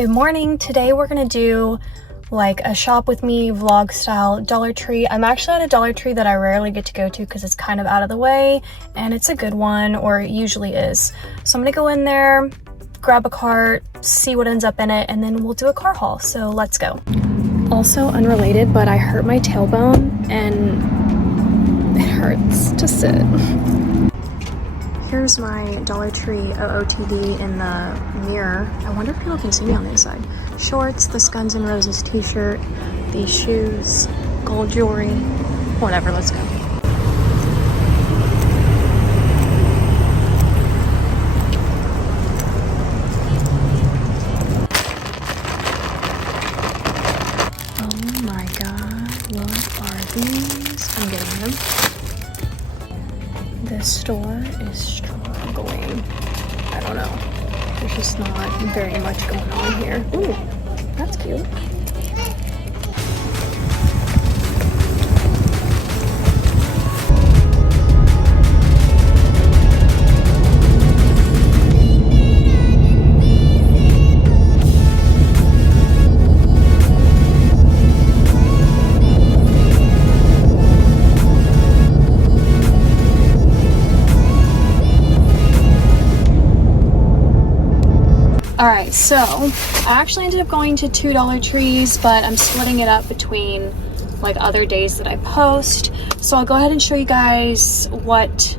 Good morning. Today we're gonna do like a shop with me vlog style Dollar Tree. I'm actually at a Dollar Tree that I rarely get to go to because it's kind of out of the way and it's a good one, or it usually is. So I'm gonna go in there, grab a cart, see what ends up in it, and then we'll do a car haul. So let's go. Also unrelated, but I hurt my tailbone and it hurts to sit. Here's my Dollar Tree OOTD in the mirror. I wonder if people can see me on the inside. Shorts, this Guns N' Roses t-shirt, these shoes, gold jewelry, whatever, let's go. Oh my god, what are these? I'm getting them. This store is struggling. I don't know. There's just not very much going on here. Ooh, that's cute. Alright, so I actually ended up going to 2 Dollar Trees, but I'm splitting it up between like other days that I post. So I'll go ahead and show you guys what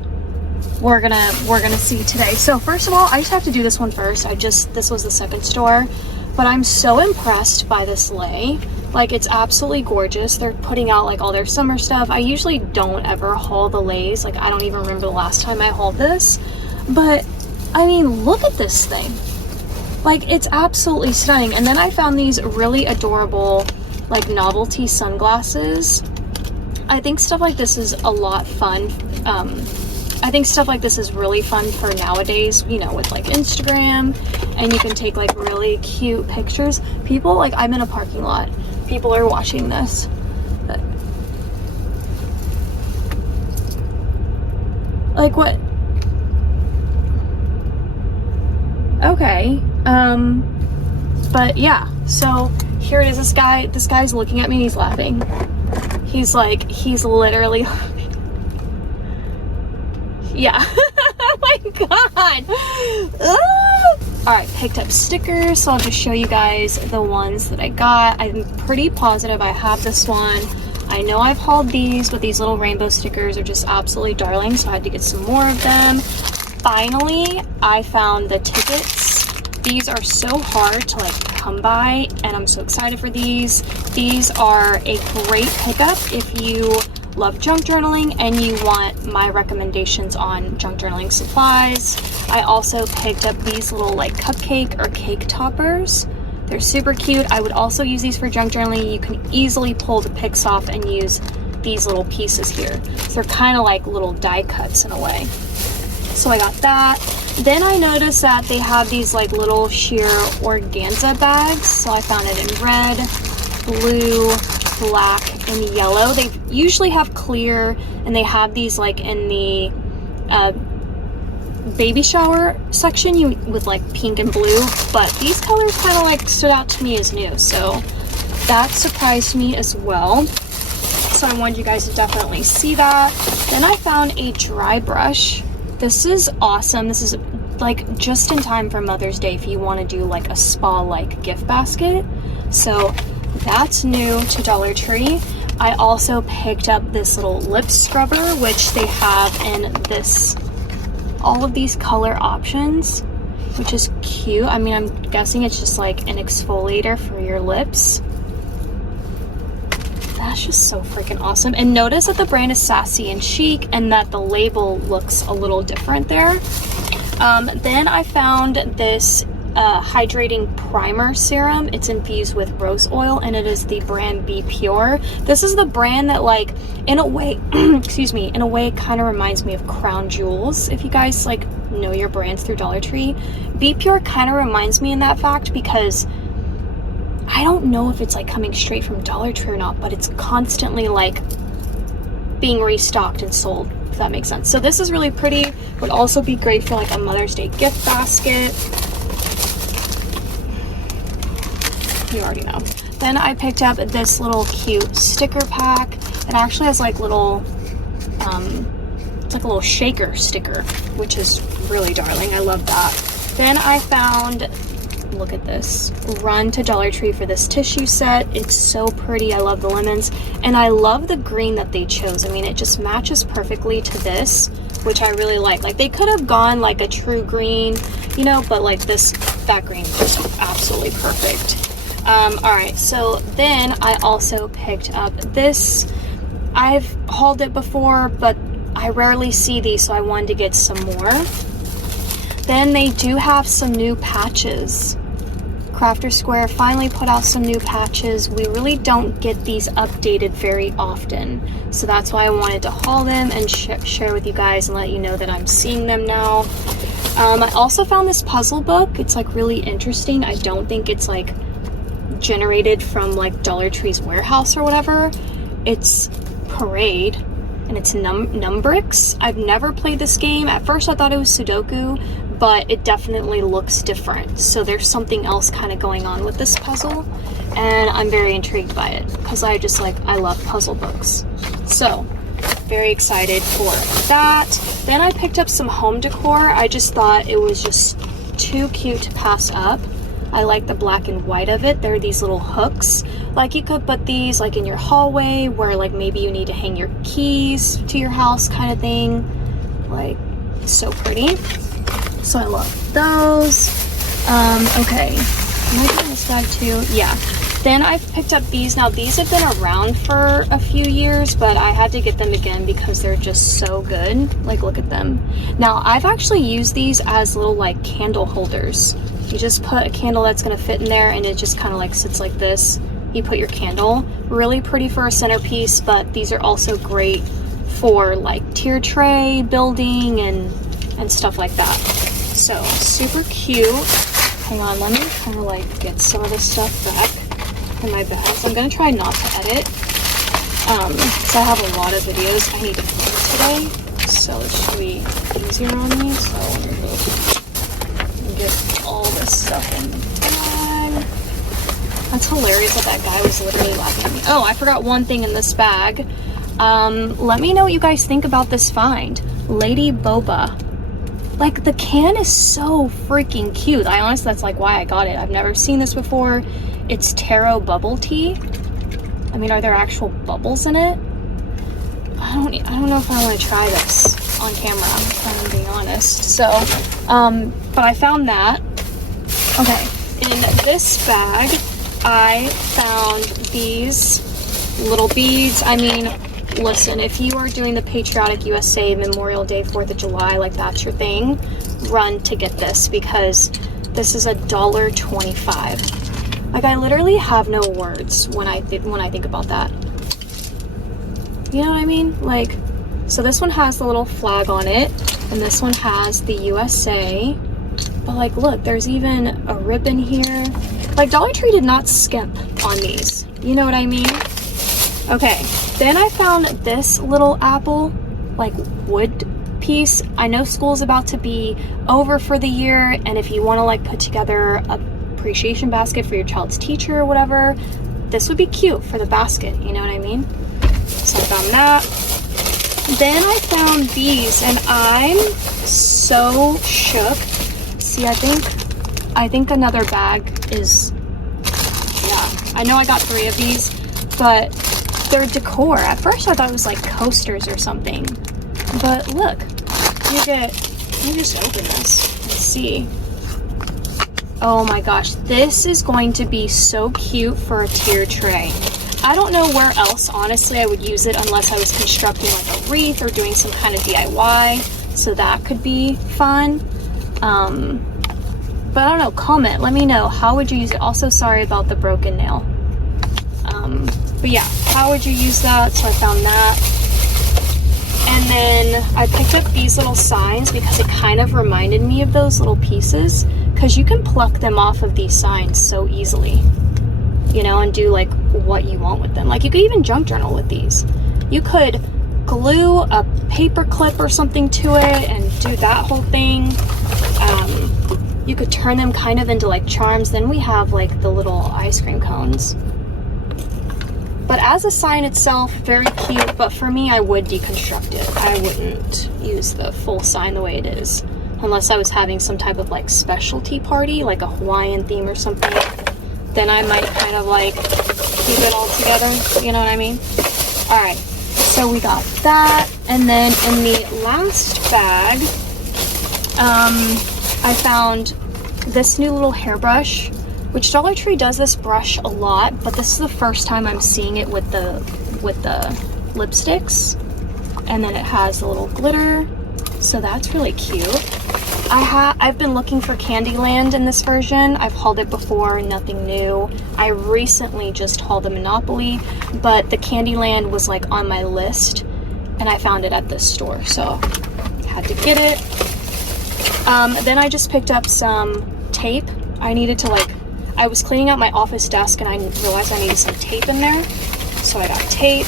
we're gonna see today. So first of all, I just have to do this one first. This was the second store, but I'm so impressed by this lei. Like, it's absolutely gorgeous. They're putting out like all their summer stuff. I usually don't ever haul the leis. Like, I don't even remember the last time I hauled this, but I mean, look at this thing. Like, it's absolutely stunning. And then I found these really adorable like novelty sunglasses. I think stuff like this is a lot fun. I think stuff like this is really fun for nowadays, you know, with like Instagram, and you can take like really cute pictures. People, like, I'm in a parking lot, people are watching this, but like, what? Okay. But yeah, so here it is. This guy's looking at me and he's laughing. He's literally yeah. Oh my god. All right, picked up stickers, so I'll just show you guys the ones that I got. I'm pretty positive I have this one. I know I've hauled these, but these little rainbow stickers are just absolutely darling, so I had to get some more of them. Finally, I found the tickets. These are so hard to like come by, and I'm so excited for these. These are a great pickup if you love junk journaling and you want my recommendations on junk journaling supplies. I also picked up these little like cupcake or cake toppers. They're super cute. I would also use these for junk journaling. You can easily pull the pics off and use these little pieces here. So they're kind of like little die cuts in a way. So I got that. Then I noticed that they have these like little sheer organza bags. So I found it in red, blue, black, and yellow. They usually have clear, and they have these like in the baby shower section with like pink and blue, but these colors kind of like stood out to me as new. So that surprised me as well. So I wanted you guys to definitely see that. Then I found a dry brush. This is awesome. This is like just in time for Mother's Day if you want to do like a spa-like gift basket. So that's new to Dollar Tree. I also picked up this little lip scrubber, which they have in all of these color options, which is cute. I mean, I'm guessing it's just like an exfoliator for your lips. That's just so freaking awesome. And notice that the brand is Sassy and Chic, and that the label looks a little different there. Then I found this hydrating primer serum. It's infused with rose oil, and it is the brand Be Pure. This is the brand that, like, in a way excuse me, in a way it kind of reminds me of Crown Jewels. If you guys like know your brands through Dollar Tree, Be Pure kind of reminds me in that fact, because I don't know if it's like coming straight from Dollar Tree or not, but it's constantly like being restocked and sold, if that makes sense. So this is really pretty. Would also be great for like a Mother's Day gift basket. You already know. Then I picked up this little cute sticker pack. It actually has like little, it's like a little shaker sticker, which is really darling. I love that. Then I found, look at this, run to Dollar Tree for this tissue set. It's so pretty. I love the lemons, and I love the green that they chose. I mean, it just matches perfectly to this, which I really like. Like, they could have gone like a true green, you know, but like that green is just absolutely perfect. All right, so then I also picked up this. I've hauled it before, but I rarely see these, so I wanted to get some more. Then they do have some new patches. Crafter Square finally put out some new patches. We really don't get these updated very often, so that's why I wanted to haul them and share with you guys and let you know that I'm seeing them now. I also found this puzzle book. It's like really interesting. I don't think it's like generated from like Dollar Tree's warehouse or whatever. It's Parade, and it's Numbricks. I've never played this game. At first I thought it was Sudoku, but it definitely looks different. So there's something else kind of going on with this puzzle, and I'm very intrigued by it because I love puzzle books. So very excited for that. Then I picked up some home decor. I just thought it was just too cute to pass up. I like the black and white of it. There are these little hooks. Like, you could put these like in your hallway where like maybe you need to hang your keys to your house kind of thing. Like, so pretty. So I love those. Okay. Am I doing this bag too? Yeah. Then I've picked up these. Now, these have been around for a few years, but I had to get them again because they're just so good. Like, look at them. Now, I've actually used these as little like candle holders. You just put a candle that's going to fit in there, and it just kind of like sits like this. You put your candle. Really pretty for a centerpiece, but these are also great for like tier tray building and stuff like that. So super cute. Hang on, let me kind of like get some of this stuff back in my bags. I'm going to try not to edit because I have a lot of videos I need to film today, so it should be easier on me. So let me get all this stuff in the bag. That's hilarious that guy was literally laughing at me. Oh, I forgot one thing in this bag. Let me know what you guys think about this find. Lady Boba. Like, the can is so freaking cute. Honestly, that's like why I got it. I've never seen this before. It's taro bubble tea. I mean, are there actual bubbles in it? I don't know if I want to try this on camera, if I'm being honest. So, but I found that. Okay, in this bag, I found these little beads. I mean, listen, if you are doing the Patriotic USA Memorial Day 4th of July, like that's your thing, run to get this because this is $1.25. Like, I literally have no words when I think about that. You know what I mean? Like, so this one has the little flag on it, and this one has the USA. But like, look, there's even a ribbon here. Like, Dollar Tree did not skimp on these. You know what I mean? Okay, then I found this little apple, like, wood piece. I know school's about to be over for the year, and if you want to like put together a appreciation basket for your child's teacher or whatever, this would be cute for the basket, you know what I mean? So I found that. Then I found these, and I'm so shook. See, I think another bag is, yeah, I know I got 3 of these, but they're decor. At first I thought it was like coasters or something, but look, let me just open this and see. Oh my gosh, this is going to be so cute for a tier tray. I don't know where else, honestly, I would use it unless I was constructing like a wreath or doing some kind of DIY, so that could be fun. But I don't know, comment, let me know, how would you use it? Also, sorry about the broken nail. But yeah, how would you use that? So I found that. And then I picked up these little signs because it kind of reminded me of those little pieces, because you can pluck them off of these signs so easily, you know, and do like what you want with them. Like, you could even junk journal with these. You could glue a paper clip or something to it and do that whole thing. you could turn them kind of into like charms. Then we have like the little ice cream cones. But as a sign itself, very cute, but for me, I would deconstruct it. I wouldn't use the full sign the way it is, unless I was having some type of like specialty party, like a Hawaiian theme or something. Then I might kind of like keep it all together, you know what I mean? All right, so we got that. And then in the last bag, I found this new little hairbrush, which Dollar Tree does this brush a lot, but this is the first time I'm seeing it with the lipsticks. And then it has a little glitter, so that's really cute. I've been looking for Candyland in this version. I've hauled it before, nothing new. I recently just hauled the Monopoly, but the Candyland was like on my list, and I found it at this store, so had to get it. Then I just picked up some tape. I needed to I was cleaning out my office desk and I realized I needed some tape in there. So I got tape.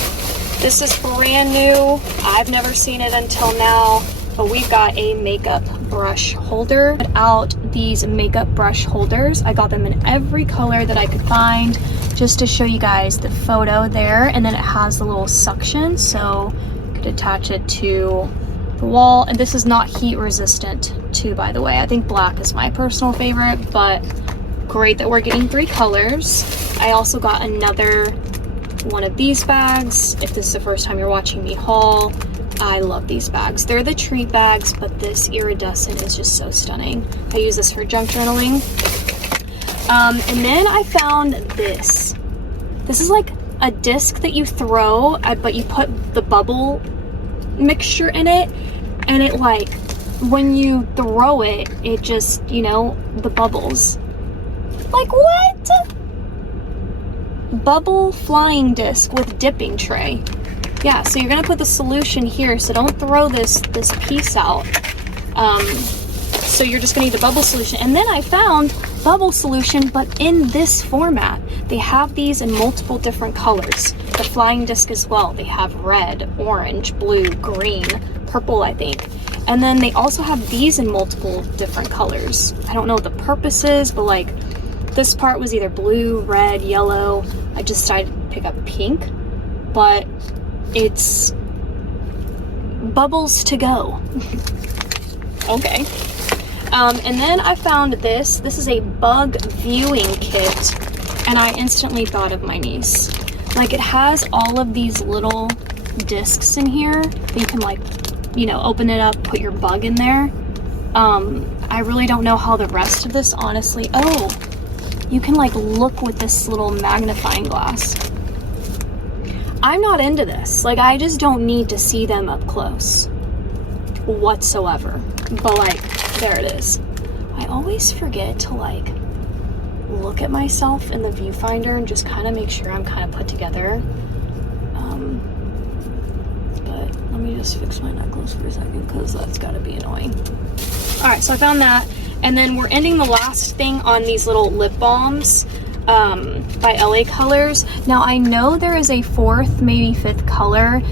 This is brand new. I've never seen it until now, but we've got a makeup brush holder. Out these makeup brush holders. I got them in every color that I could find, just to show you guys the photo there. And then it has the little suction, so you could attach it to the wall. And this is not heat resistant too, by the way. I think black is my personal favorite, but great that we're getting 3 colors. I also got another one of these bags. If this is the first time you're watching me haul, I love these bags. They're the treat bags, but this iridescent is just so stunning. I use this for junk journaling. And then I found this. This is like a disc that you throw, but you put the bubble mixture in it, and it when you throw it, it just, the bubbles. Like, what? Bubble flying disc with dipping tray. Yeah, so you're gonna put the solution here, so don't throw this piece out. So you're just gonna need the bubble solution. And then I found bubble solution, but in this format. They have these in multiple different colors. The flying disc as well. They have red, orange, blue, green, purple, I think. And then they also have these in multiple different colors. I don't know what the purpose is, but this part was either blue, red, yellow. I just decided to pick up pink, but it's bubbles to go. Okay. And then I found this. This is a bug viewing kit, and I instantly thought of my niece. It has all of these little discs in here that you can open it up, put your bug in there. I really don't know how the rest of this, honestly. Oh, you can look with this little magnifying glass. I'm not into this. I just don't need to see them up close whatsoever. But there it is. I always forget to look at myself in the viewfinder and just kind of make sure I'm kind of put together. But let me just fix my necklace for a second, because that's got to be annoying. All right, so I found that. And then we're ending the last thing on these little lip balms by LA Colors. Now I know there is a 4th, maybe 5th color.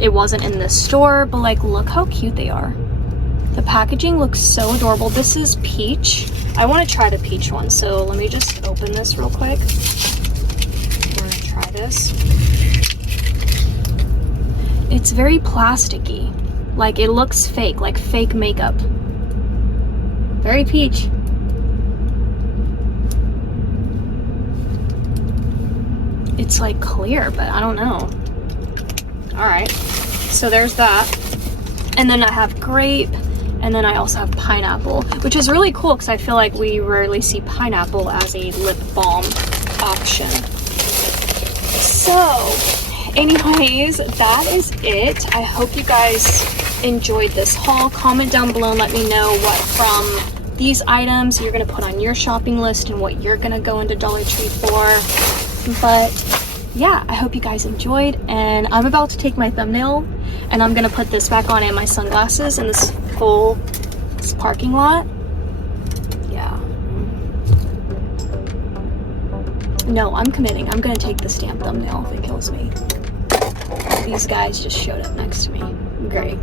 It wasn't in this store, but look how cute they are. The packaging looks so adorable. This is peach. I want to try the peach one, so let me just open this real quick. We're gonna try this. It's very plasticky. It looks fake, like fake makeup. Very peach. It's clear, but I don't know. All right, so there's that. And then I have grape, and then I also have pineapple, which is really cool because I feel like we rarely see pineapple as a lip balm option. So anyways, that is it. I hope you guys enjoyed this haul. Comment down below and let me know what from these items you're gonna put on your shopping list and what you're gonna go into Dollar Tree for. But yeah, I hope you guys enjoyed, and I'm about to take my thumbnail and I'm gonna put this back on and my sunglasses in this parking lot. Yeah. No, I'm committing. I'm gonna take the stamp thumbnail if it kills me. These guys just showed up next to me. Great.